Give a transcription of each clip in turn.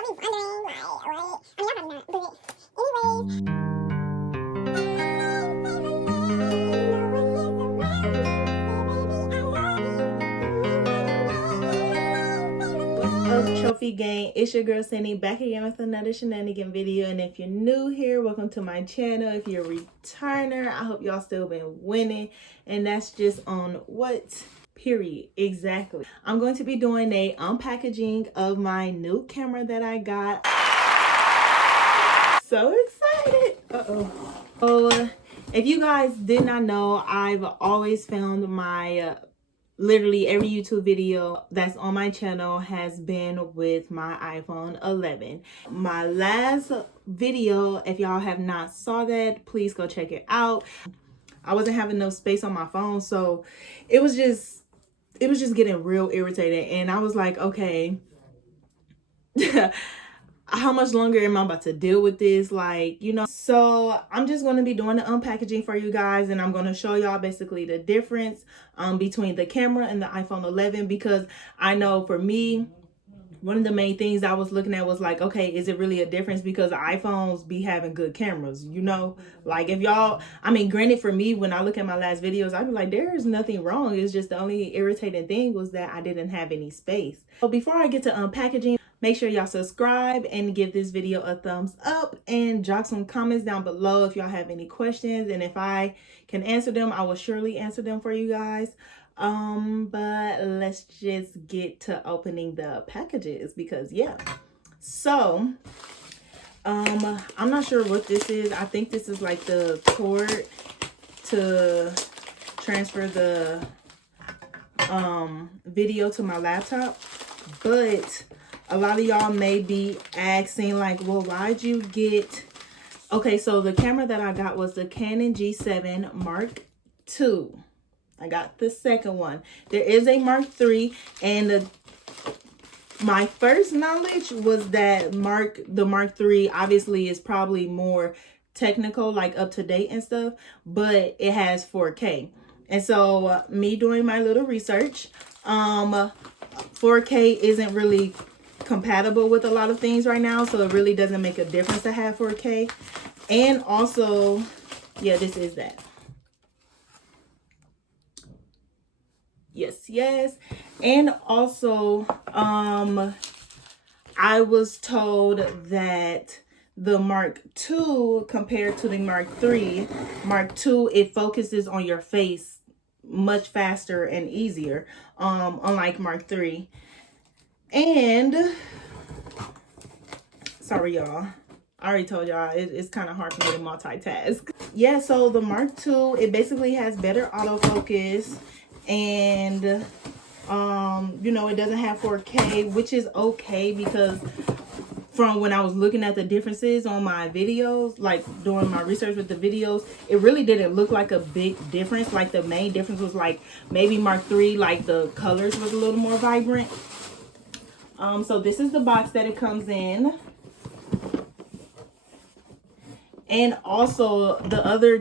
probably wondering, like, what? I mean, y'all probably not, but anyways. What's up, Trophy Gang? It's your girl Sandy back again with another Shenanigan video. And if you're new here, welcome to my channel. If you're a returner, I hope y'all still been winning. And that's just on what? Period. Exactly. I'm going to be doing a unpackaging of my new camera that I got. So excited. So if you guys did not know, I've always found my literally every YouTube video that's on my channel has been with my iPhone 11. My last video, if y'all have not saw that, please go check it out. I wasn't having enough space on my phone, so it was just getting real irritating, and I was like, okay, how much longer am I about to deal with this? Like, you know, so I'm just going to be doing the unpackaging for you guys, and I'm going to show y'all basically the difference between the camera and the iPhone 11, because I know for me, one of the main things I was looking at was like, okay, is it really a difference? Because iPhones be having good cameras, you know? Like if y'all, I mean, granted for me, when I look at my last videos, I'd be like, there's nothing wrong. It's just the only irritating thing was that I didn't have any space. So before I get to unpackaging, make sure y'all subscribe and give this video a thumbs up and drop some comments down below if y'all have any questions. And if I can answer them, I will surely answer them for you guys. But let's just get to opening the packages because yeah. So, I'm not sure what this is. I think this is like the cord to transfer the video to my laptop. But a lot of y'all may be asking like, well, why'd you get... Okay, so the camera that I got was the Canon G7 Mark II. I got the second one. There is a Mark III, and my first knowledge was that the Mark III obviously is probably more technical, like up to date and stuff, but it has 4K. And so me doing my little research, 4K isn't really compatible with a lot of things right now, so it really doesn't make a difference to have 4K. And also, yeah, this is that. Yes. And also, I was told that the Mark II compared to the Mark III, it focuses on your face much faster and easier, unlike Mark III. And sorry y'all, I already told y'all it's kind of hard for me to multitask. Yeah, so the Mark II, it basically has better autofocus, and you know, it doesn't have 4K, which is okay, because from when I was looking at the differences on my videos, like doing my research with the videos, it really didn't look like a big difference. Like the main difference was like maybe Mark III, like the colors was a little more vibrant. So this is the box that it comes in. And also the other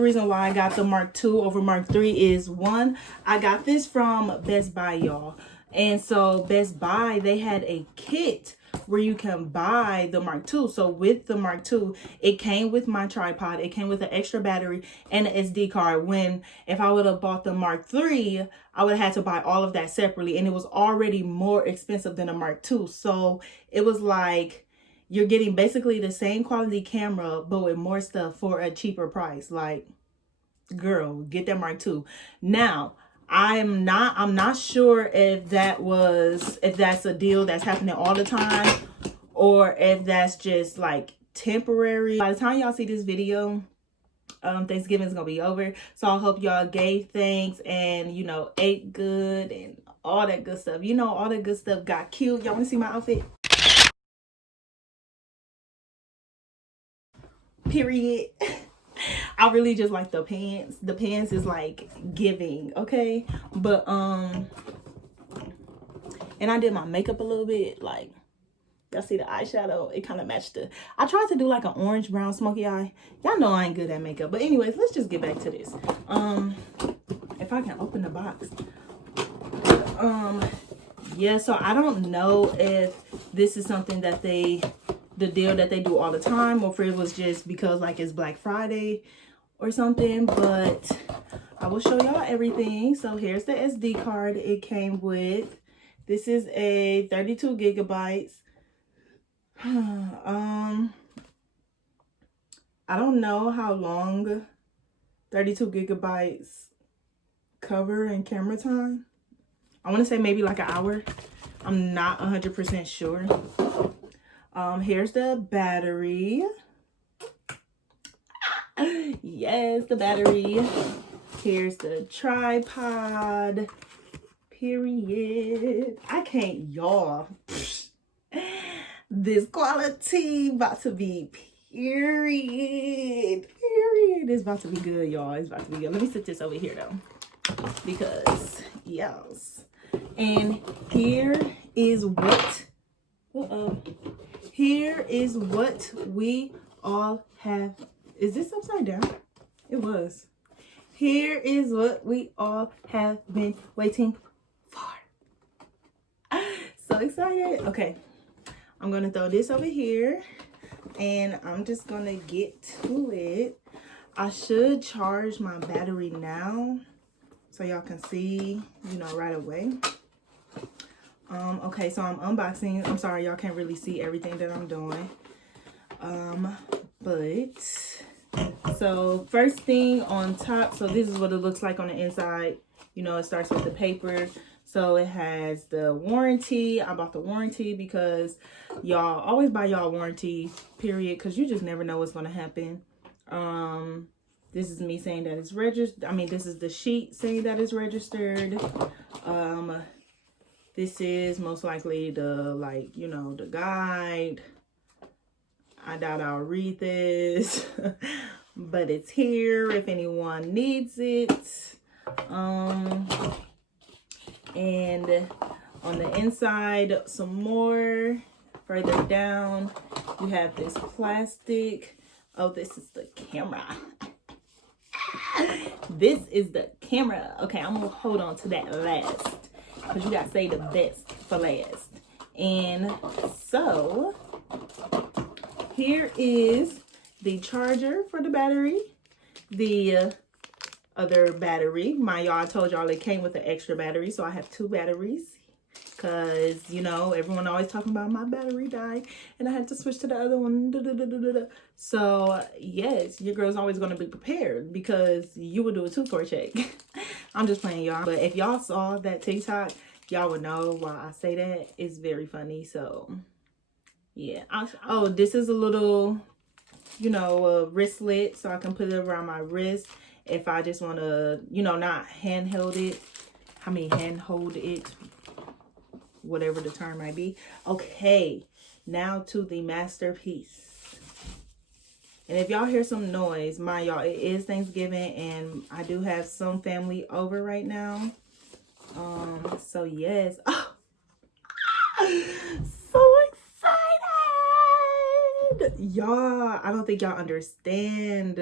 reason why I got the Mark II over Mark III is, one, I got this from Best Buy, y'all. And so Best Buy, they had a kit where you can buy the Mark II. So with the Mark II, it came with my tripod, it came with an extra battery and an SD card. When if I would have bought the Mark III, I would have had to buy all of that separately, and it was already more expensive than a Mark II. So it was like, you're getting basically the same quality camera, but with more stuff for a cheaper price. Like, girl, get that Mark II. Now, I'm not sure if that's a deal that's happening all the time, or if that's just like temporary. By the time y'all see this video, Thanksgiving is gonna be over. So I hope y'all gave thanks and, you know, ate good and all that good stuff. You know, all that good stuff got cute. Y'all wanna see my outfit? Period. I really just like the pants. The pants is like giving, okay? But and I did my makeup a little bit. Like, y'all see the eyeshadow? It kind of matched the... I tried to do like an orange brown smoky eye. Y'all know I ain't good at makeup. But anyways, let's just get back to this. If I can open the box. yeah, so I don't know if this is something that the deal that they do all the time, or if it was just because like it's Black Friday or something, but I will show y'all everything. So here's the SD card it came with. This is a 32 gigabytes. I don't know how long 32 gigabytes cover and camera time. I want to say maybe like an hour. I'm not 100% sure. Here's the battery. Yes, the battery. Here's the tripod. Period. I can't, y'all. This quality about to be period. Period. It's about to be good, y'all. It's about to be good. Let me sit this over here though, because yes. And here is what. Here is what we all have. Is this upside down? It was. Here is what we all have been waiting for. So excited. Okay. I'm going to throw this over here. And I'm just going to get to it. I should charge my battery now, so y'all can see, you know, right away. Okay, so I'm unboxing. I'm sorry, y'all can't really see everything that I'm doing. But so first thing on top, so this is what it looks like on the inside. You know, it starts with the paper. So it has the warranty. I bought the warranty because y'all always buy y'all warranty, period, because you just never know what's going to happen. This is me saying that it's registered. I mean, this is the sheet saying that it's registered. This is most likely the, like, you know, the guide. I doubt I'll read this, but it's here if anyone needs it. And on the inside, some more. Further down, you have this plastic. Oh, this is the camera. This is the camera. Okay, I'm gonna hold on to that last, because you gotta say the best for last. And so here is the charger for the battery, the other battery. Y'all, I told y'all it came with an extra battery, so I have 2 batteries, because, you know, everyone always talking about my battery died and I had to switch to the other one. So yes, your girl's always going to be prepared, because you would do it too for a check. I'm just playing, y'all, but if y'all saw that TikTok, y'all would know why I say that. It's very funny. So yeah. Oh, this is a little, you know, wristlet, so I can put it around my wrist if I just want to, you know, not handhold it. Handhold it, whatever the term might be. Okay, now to the masterpiece. And if y'all hear some noise, mind y'all, it is Thanksgiving and I do have some family over right now. So yes. Oh, so excited, y'all. I don't think y'all understand.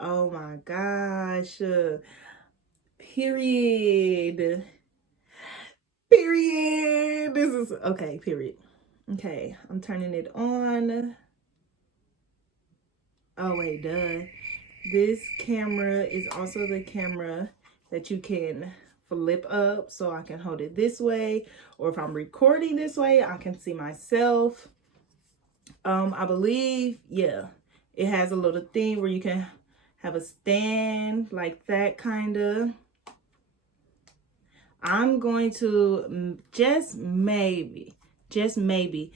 Oh my gosh. Period. This is okay. Period. Okay, I'm turning it on. Oh wait, duh. This camera is also the camera that you can flip up, so I can hold it this way, or if I'm recording this way, I can see myself. I believe, yeah, it has a little thing where you can have a stand like that, kind of. I'm going to just maybe the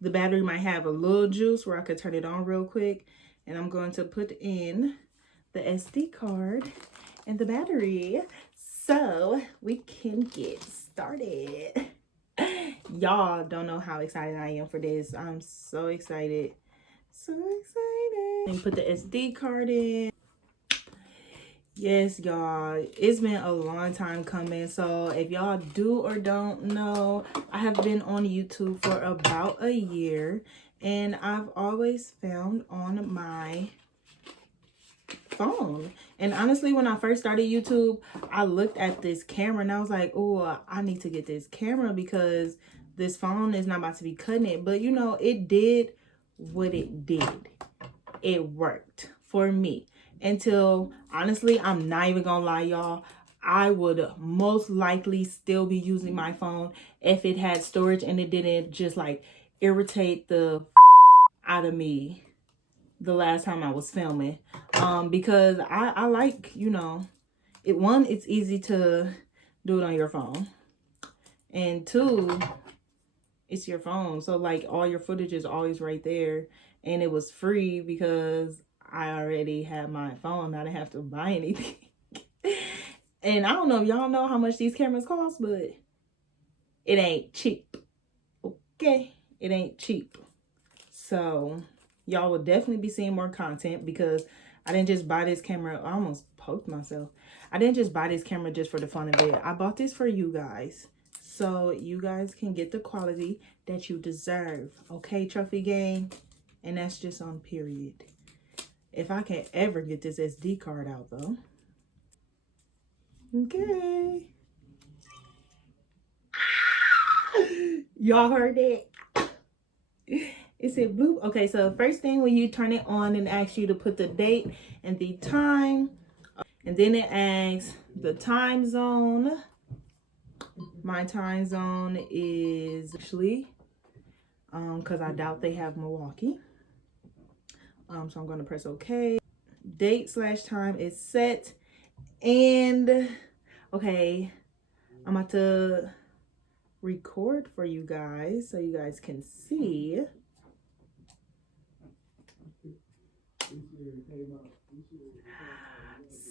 battery might have a little juice where I could turn it on real quick. And I'm going to put in the SD card and the battery so we can get started. Y'all don't know how excited I am for this. I'm so excited. So excited. And put the SD card in. Yes, y'all, it's been a long time coming. So if y'all do or don't know, I have been on YouTube for about a year, and I've always found on my phone. And honestly, when I first started YouTube, I looked at this camera and I was like, oh, I need to get this camera because this phone is not about to be cutting it. But you know, it did what it did. It worked for me until, honestly, I'm not even gonna lie, y'all, I would most likely still be using my phone if it had storage and it didn't just like irritate the out of me the last time I was filming. Because I like, you know, it's easy to do it on your phone, and two, it's your phone, so like all your footage is always right there, and it was free because I already had my phone. I didn't have to buy anything. And I don't know if y'all know how much these cameras cost, but it ain't cheap. Okay, it ain't cheap. So y'all will definitely be seeing more content because I didn't just buy this camera. I almost poked myself. I didn't just buy this camera just for the fun of it. I bought this for you guys, so you guys can get the quality that you deserve. Okay, Trophy Gang? And that's just on period. If I can ever get this SD card out though. Okay. Y'all heard that? It said blue. Okay, so first thing when you turn it on, and asks you to put the date and the time. And then it asks the time zone. My time zone is actually, because I doubt they have Milwaukee. So I'm going to press OK. Date/time is set. And okay, I'm about to record for you guys so you guys can see.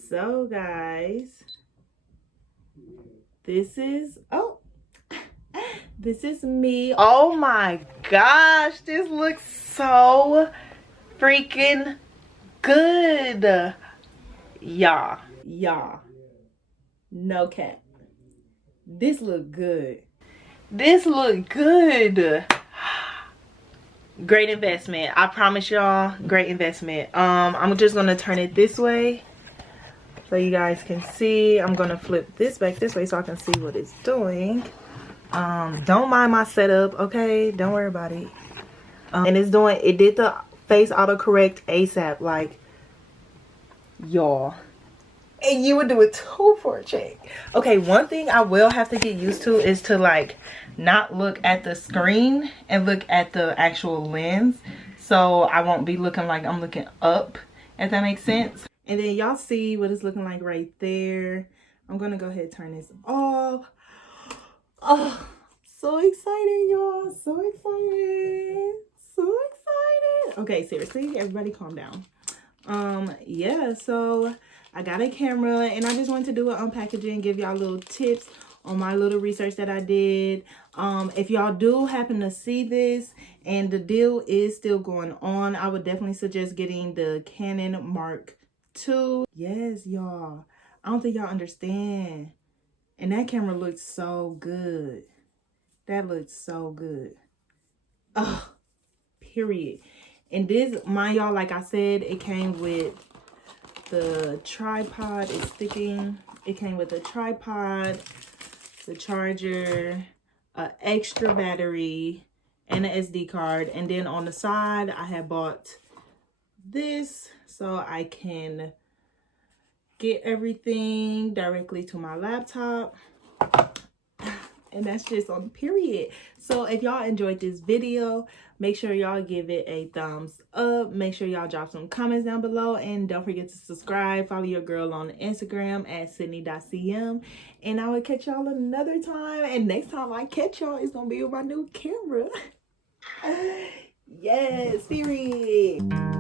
So guys, this is me. Oh my gosh, this looks so freaking good. Y'all, no cap, this look good. This look good. Great investment, I promise y'all. Great investment. I'm just gonna turn it this way so you guys can see. I'm gonna flip this back this way so I can see what it's doing. Don't mind my setup, okay? Don't worry about it. And it did the face autocorrect ASAP, like, y'all. And you would do it too for a check. Okay, one thing I will have to get used to is to like not look at the screen and look at the actual lens, so I won't be looking like I'm looking up, if that makes sense. And then y'all see what it's looking like right there. I'm gonna go ahead and turn this off. Oh, so excited, y'all. So excited. So excited. Okay, seriously, everybody calm down. Yeah, so I got a camera and I just wanted to do an unpackaging, give y'all little tips on my little research that I did. If y'all do happen to see this and the deal is still going on, I would definitely suggest getting the Canon Mark II. Yes, y'all. I don't think y'all understand. And that camera looks so good. That looks so good. Oh, period. And this, mind y'all, like I said, it came with the tripod. It's sticking. It came with a tripod, the charger, an extra battery, and an SD card. And then on the side, I had bought this so I can get everything directly to my laptop. And that's just on period. So if y'all enjoyed this video, make sure y'all give it a thumbs up. Make sure y'all drop some comments down below. And don't forget to subscribe. Follow your girl on Instagram at Sydney.cm. And I will catch y'all another time. And next time I catch y'all, it's going to be with my new camera. Yes, period.